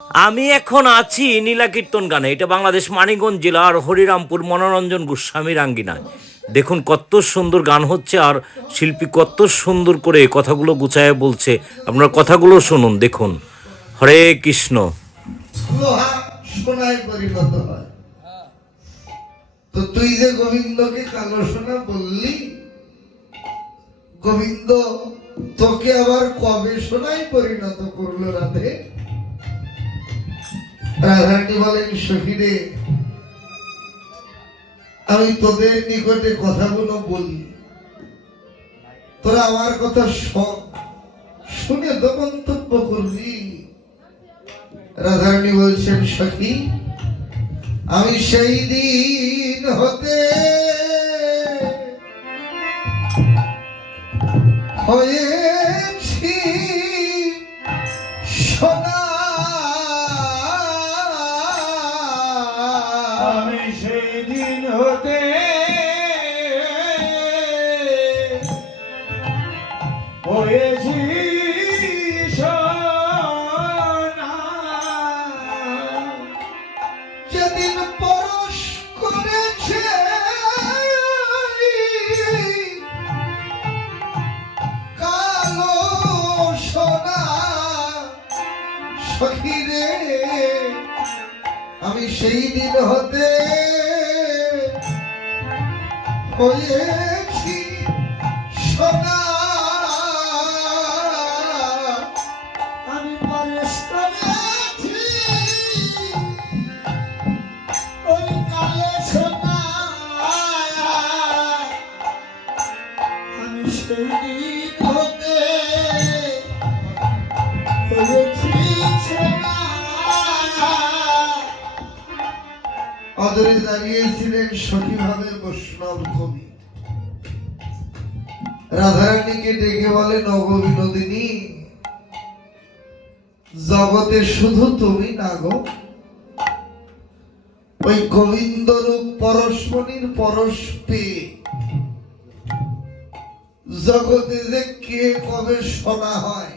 আমি এখন আছি নীলাকীর্তন গানে। এটা বাংলাদেশ মানিকগঞ্জ জেলার হরিরামপুর মনোরঞ্জন গোস্বামীর আঙ্গিনায়। দেখুন কত সুন্দর গান হচ্ছে, আর শিল্পী কত সুন্দর করে কথাগুলো গুছায় বলছে। আপনার কথাগুলো শুনুন, দেখুন। হরে কৃষ্ণ। লোহা সোনায় পরিণত হয়। তো তুই যে গোবিন্দকে কালো সোনা বললি, গোবিন্দ তোকে আবার কবে সোনায় পরিণত করলো রাধে? রাধারানী বলেন, সখীরে আমি তোদের নিকটে কথাগুলো বলি, তোরা আমার কথা শুনে তো মন্তব্য করবি। রাধারানী বলছেন, সখী আমি সেই দিন হতে হয়েছি সোনা, আমি সেই দিন হতে হয়েছি সোনা, যেদিন পরশ করেছে কালো সোনা। সখী রে আমি সেই দিন হতে হয়েছি সোনা, আমি পরশ করেছি ওই কালো সোনা, আমি সেই দিন হতে হয়েছি সোনা। অদূরে দাঁড়িয়েছিলেন সখীভাবে বৈষ্ণব কবি। রাধারানীকে ডেকে বলেন, ওগো বিনোদিনী, জগতে শুধু তুমি না গো, ওই গোবিন্দ রূপ পরশমণির পরশ পেয়ে জগতে যে কে কবে শোনা হয়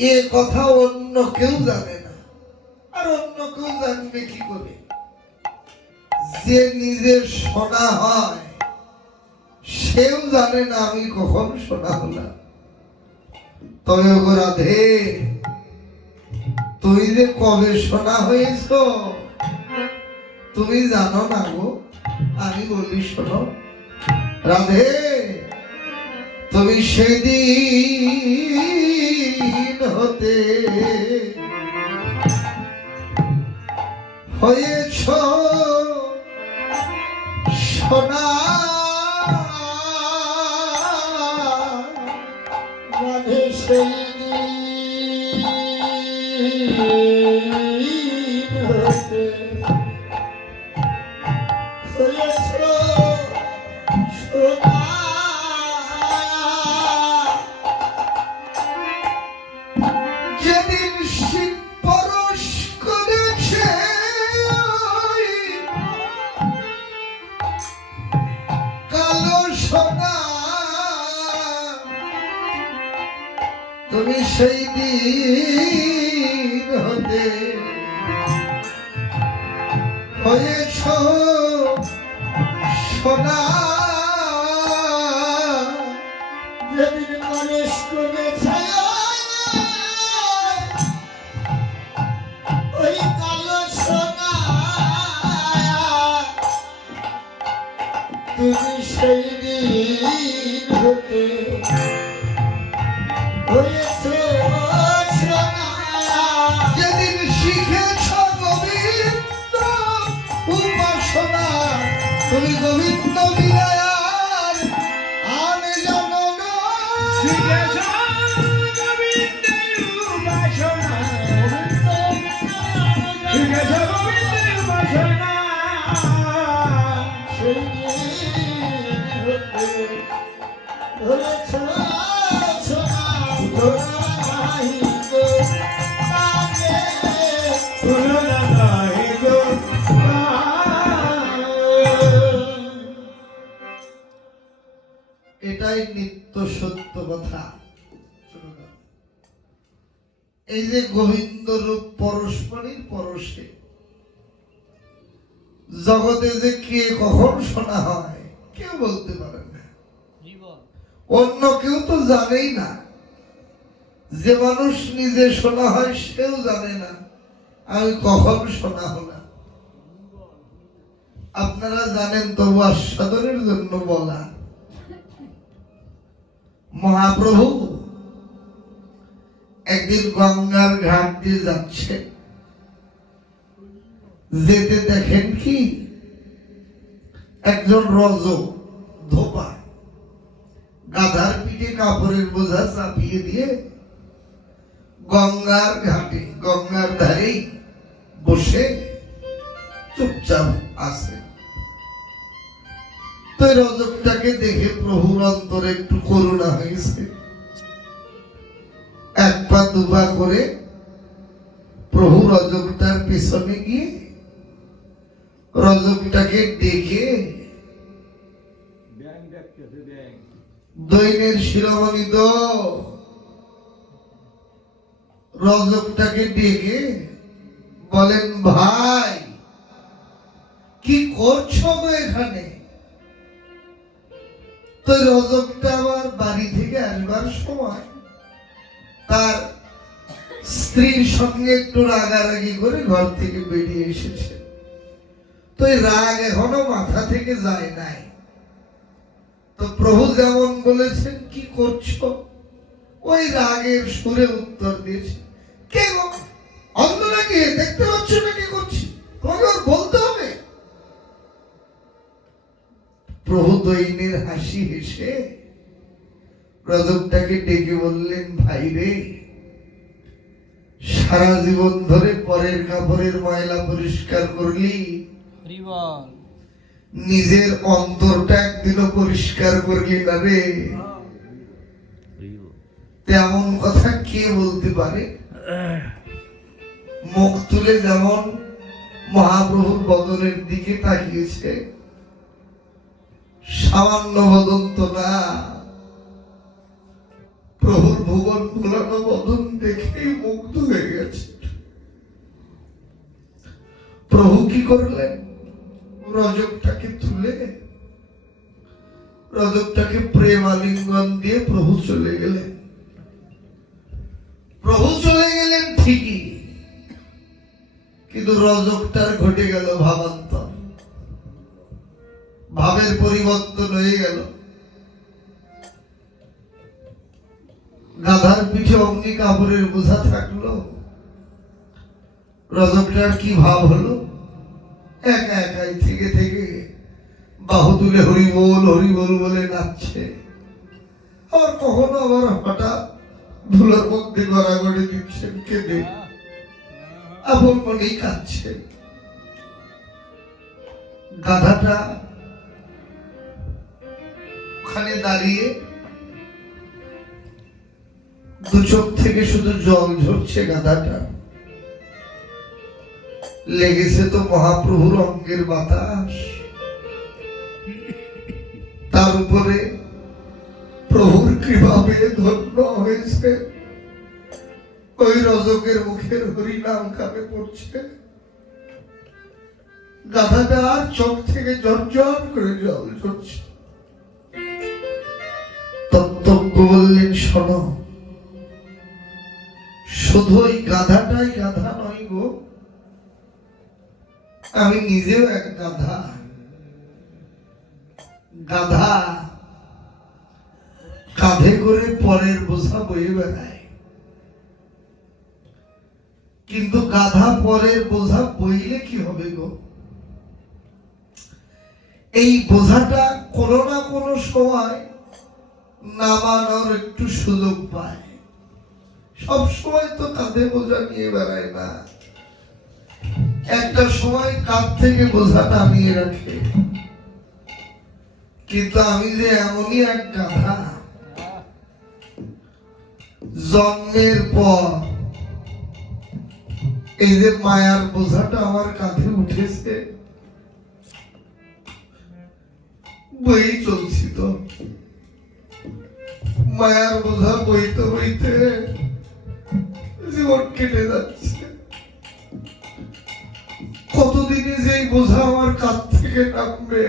এ কথা অন্য কেউ জানে না। আর অন্য কেউ জানবে কি করে? যে নিজে শোনা হয় সেও জানে না আমি কখন শোনা হলাম। তবে গো রাধে, তুই যে কবে শোনা হয়েছ তুমি জানো না গো, আমি বলি শোনো। রাধে, তুমি সেদিন হতে হয়েছ সোনা, রাধে সেই দিন হতে হয়েছ সোনা, যেদিন শিব পরশ করেছে কালো সোনা, তুমি সেই দিন হতে হয়েছ সোনা, যেদিন পরশ করেছে ওই কালো সোনা, তুমি সেই দিন হতে হয়েছ সোনা, যেদিন শিখেছ গোবিন্দ উপাসনা, তুমি গোবিন্দ বিনায়ার আমি জানো না। শিখেছ গোবিন্দের উপাসনা, শিখেছ গোবিন্দের উপাসনা, সেই দিন হতে হয়েছ সোনা, তুলনা নাই গো কাছে, তুলনা নাই গো এটাই নিত্য সত্য কথা। এই যে গোবিন্দ রূপ পরস্পরের পরশে জগতে যে কে কখন শোনা হয় কেউ বলতে পারে না, অন্য কেউ তো জানেই না। যে মানুষ নিজে শোনা হয় সেও জানে না আমি কখন শোনা হলাম। আপনারা জানেন তবু আস্বাদনের জন্য বলা, মহাপ্রভু একদিন গঙ্গার ঘাট দিয়ে যাচ্ছে, যেতে দেখেন কি একজন রজ ধোপা গাধার পিঠে কাপড়ের বোঝা চাপিয়ে দিয়ে গঙ্গার ঘাটে গঙ্গার ধারেই বসে চুপচাপ আছে। তো এই রজকটাকে দেখে প্রভুর অন্তরে একটু করুণা হয়েছে। এক পা দুপা করে প্রভু রজকটার পিছনে গিয়ে রজকটাকে ডেকে দৈনের শিরোমণি দ রজকটাকে ডেকে বলেন, ভাই কি করছো গো এখানে? তো রজকটা আমার বাড়ি থেকে আসবার সময় তার স্ত্রীর সঙ্গে একটু রাগারাগি করে ঘর থেকে বেরিয়ে এসেছে। তো এই রাগ এখনো মাথা থেকে যায় নাই। তো প্রভু যেমন বলেছেন কি করছো, ওই রাগের সুরে উত্তর দিয়েছে, কে গো অন্ধ নাকি, দেখতে পাচ্ছ না কি করছি, তোমাকে আর বলতে হবে? প্রভু দৈনের হাসি হেসে রজকটাকে ডেকে বললেন, ভাই রে, সারা জীবন ধরে পরের কাপড়ের ময়লা পরিষ্কার করলি, নিজের অন্তরটা একদিনও পরিষ্কার করলি না রে। তেমন কথা কে বলতে পারে? মুখ তুলে যেমন মহাপ্রভুর বদনের দিকে তাকিয়েছে, সামান্য বদন তো না, প্রভুর ভুবন ভুলানো বদন দেখেই মুগ্ধ হয়ে গেছে। প্রভু কি করলেন? রজকটাকে তুলে রজকটাকে প্রেম আলিঙ্গন দিয়ে প্রভু চলে গেলেন। প্রভু চলে গেলেন ঠিকই, কিন্তু রজকটার ঘটে গেল ভাবান্তর, ভাবের পরিবর্তন হয়ে গেল। গাধার পিঠে অগ্নি কাপড়ের বোঝা থাকলো, রজকটার কি ভাব হলো? একা একাই থেকে থেকে বাহু তুলে হরিবোল বলে নাচছে। আর কখনো আবার হঠাৎ ধুলোর মধ্যে গড়াগড়ি দিচ্ছেন, কেঁদে আপন মনেই কাঁদছে। গাধাটা ওখানে দাঁড়িয়ে দু চোখ থেকে শুধু জল ঝরছে। গাধাটা লেগেছে তো মহাপ্রভুর অঙ্গের বাতাস, তার উপরে প্রভুর কৃপা পেয়ে ধন্য হয়েছে। ওই রজকের মুখের হরিনাম কানে পড়ছে। গাধাটা আর চোখ থেকে ঝরঝর করে জল ঝরছে। তত্ত্বজ্ঞ বললেন, শোনো, শুধু ওই গাধাটাই গাধা নয় গো, আমি নিজেও এক গাধা। গাধা কাঁধে করে পরের বোঝা বয়ে বেড়ায়, কিন্তু গাধা পরের বোঝা বইলে কি হবে গো? এই বোঝাটা কোনো না কোনো সময় নামানোর একটু সুযোগ পায়। সব সময় তো কাঁধে বোঝা নিয়ে বেড়ায় না, একটা সময় কাঁধ থেকে বোঝা নামিয়ে রাখে। কিন্তু আমি যে এমনই এক গাধা, জন্মের পর এই যে মায়ার বোঝাটা আমার কাঁধে উঠেছে, বই চলছি তো মায়ার বোঝা বইতে বইতে জীবন কেটে যাচ্ছে। কতদিনে যে এই বোঝা আমার কাঁধ থেকে নামবে।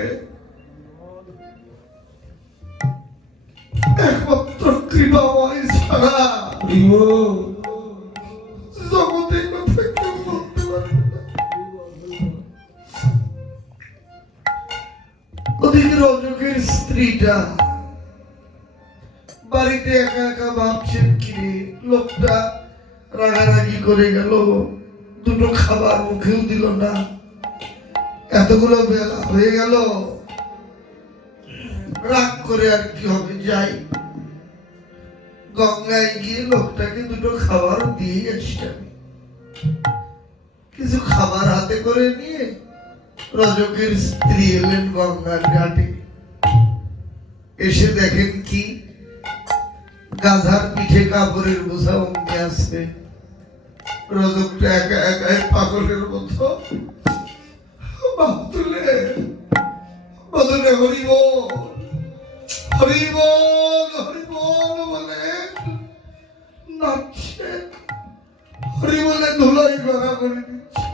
একমাত্র কৃপাময় ছাড়া জগতে কথা কেউ বলতে পারবে না। ওদিকে রজকের স্ত্রীটা বাড়িতে একা একা ভাবছেন কি লোকটা রাগারাগি করে গেল, দুটো খাবার মুখেও দিল না, এতগুলো বেলা হয়ে গেল, রাগ করে আর কি হবে, যাই গঙ্গায় গিয়ে লোকটাকে দুটো খাবার দিয়ে আসি। আমি কিছু খাবার হাতে করে নিয়ে রজকের স্ত্রী এলেন গঙ্গার ঘাটে। এসে দেখেন কি গাধার পিঠে কাপড়ের বোঝা অঙ্গে আছে। রজকটা একা একাই পাগলের মতো বাপ তুলে বদলে হরিবল হরিবল হরিবল বলে নাচছে, হরিবলে ধুলাই গড়া করে দিচ্ছে।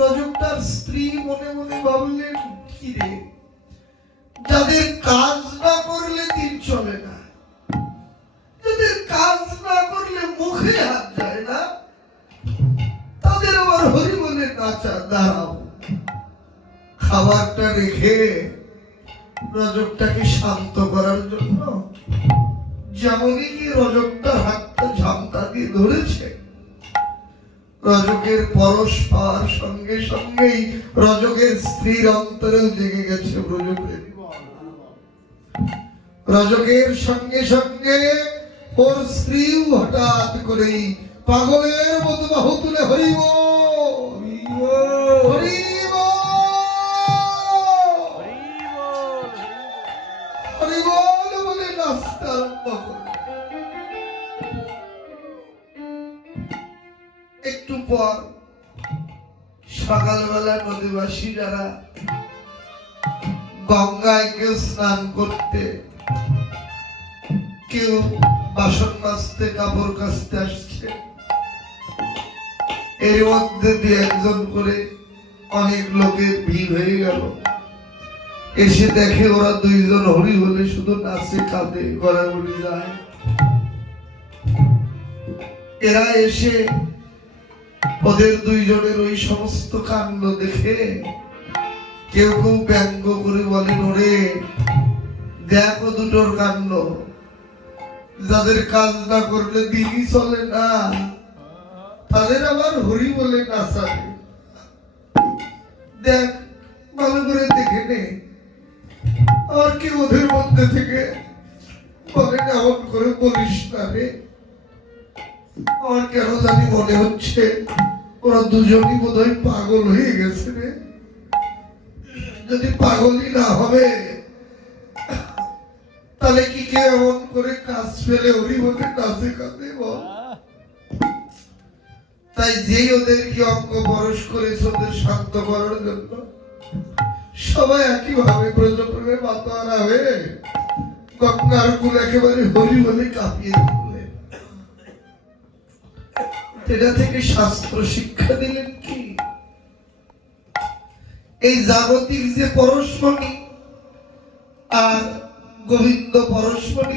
রজকটার স্ত্রী মনে মনে ভাবলেন কি রে, যাদের কাজ না করলে দিন চলে না, যাদের কাজ না করলে মুখে হাত যায় না, তাদের আবার হরি বলে নাচা দাঁড়াও। খাবারটা রেখে রজকটাকে শান্ত করার জন্য যেমনই কি রজকটা হাতটা ঝামটা দিয়ে ধরেছে, রজকের পরশ পাওয়ার সঙ্গে সঙ্গেই রজকের স্ত্রীর অন্তরেও জেগে গেছে ব্রজপ্রেম। রজকের সঙ্গে সঙ্গে ওর স্ত্রীও হঠাৎ করেই পাগলের মতো বাহু তুলে হরিব হরিব হরিবল বলে নাচতে আরম্ভ করল। একটু পর সকালবেলা নদীবাসী যারা গঙ্গায় কেউ স্নান করতে, কেউ বাসন মাজতে, কাপড় কাচতে আসছে, এর মধ্যে দিয়ে একজন করে অনেক লোকের ভিড় হয়ে গেল। এসে দেখে ওরা দুইজন হরি বলে শুধু নাচে, কাঁদে, গড়াগড়ি যায়। এরা এসে ওদের দুইজনের ওই সমস্ত কাণ্ড দেখে কেউ কেউ ব্যঙ্গ করে বলেন, ওরে দেখো দুটোর কাণ্ড, যাদের কাজ না করলে দিনই চলে না, তাদের আবার হরি বলে নাচাবে। দেখ ভালো করে দেখে নে। আর কি ওদের মধ্যে থেকে বলেন, এমন করে বলিস না রে, আমার কেন জানি মনে হচ্ছে ওরা দুজনই বোধহয় পাগল হয়ে গেছে রে। যদি পাগলই না হবে তাহলে কি কেউ এমন করে কাজ ফেলে হরি বলে নাচে কাঁদে বল? তাই যেই ওদের কি অঙ্গ পরশ করেছে ওদের শান্ত করার জন্য, সবাই একইভাবে ব্রজপ্রেমে মাতোয়ারা হয়ে গঙ্গার কুল একেবারে হরি বলে কাঁপিয়ে তুললেন। এটা থেকে শাস্ত্র শিক্ষা দিলেন কি, এই জাগতিক যে পরশমণি আর গোবিন্দ পরশমণি